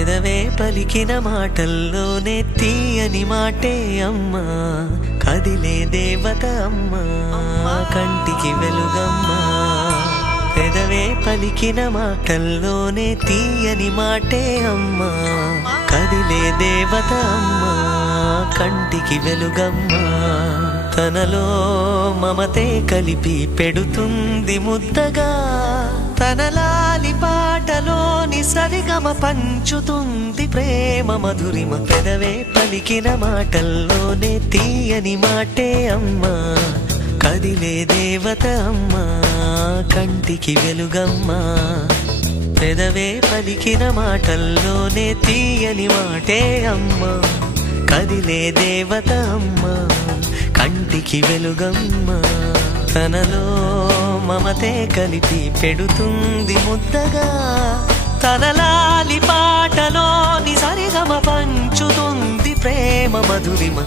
పెదవే పలికిన మాటల్లోనే తీయని మాటే అమ్మా, కదిలే దేవత అమ్మా, కంటికి వెలుగమ్మా. పెదవే పలికిన మాటల్లోనే తీయని మాటే అమ్మా, కదిలే దేవత అమ్మా, కంటికి వెలుగమ్మా. తనలో మమతే కలిపి పెడుతుంది ముద్దగా, తన లాలి పాటలోని సరిగమ పంచుతుంది ప్రేమ మధురిమ. పెదవే పలికిన మాటల్లోనే తీయని మాటే అమ్మా, కదిలే దేవత అమ్మా, కంటికి వెలుగమ్మా. పెదవే పలికిన మాటల్లోనే తీయని మాటే అమ్మా, కదిలే దేవత అమ్మా, కంటికి వెలుగమ్మా. తనలో మమతే కలిపి పెడుతుంది ముద్దగా, తన లాలి పాటలోని సరిగమ పంచుతుంది ప్రేమ మధురిమ.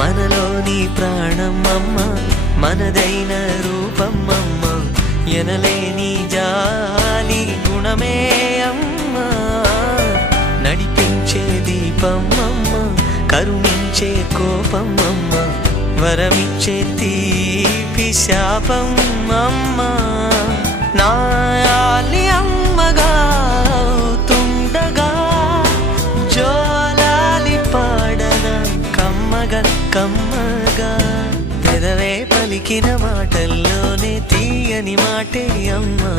మనలోని ప్రాణమమ్మ, మనదైన రూపమమ్మ, ఎనలేని జాలి గుణమే అమ్మ. నడిపించే దీపమమ్మ, కరుణించే కోపమమ్మ, వరమిచ్చే తీపి శాపమమ్మ. నాయాలి అమ్మగా తుండగా, జోలాలి పాడన కమ్మగా కమ్మగా. పెదవే పలికిన మాటల్లోనే తీయని మాటే అమ్మా,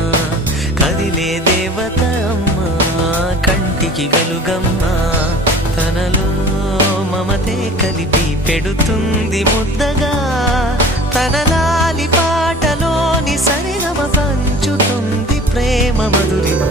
కదిలే దేవత అమ్మా, కంటికి వెలుగమ్మా. తనలో మమతే కలిపి పెడుతుంది ముద్దగా, తన లాలి పాటలోని సరిగమ పంచుతుంది ప్రేమ మధురిమ.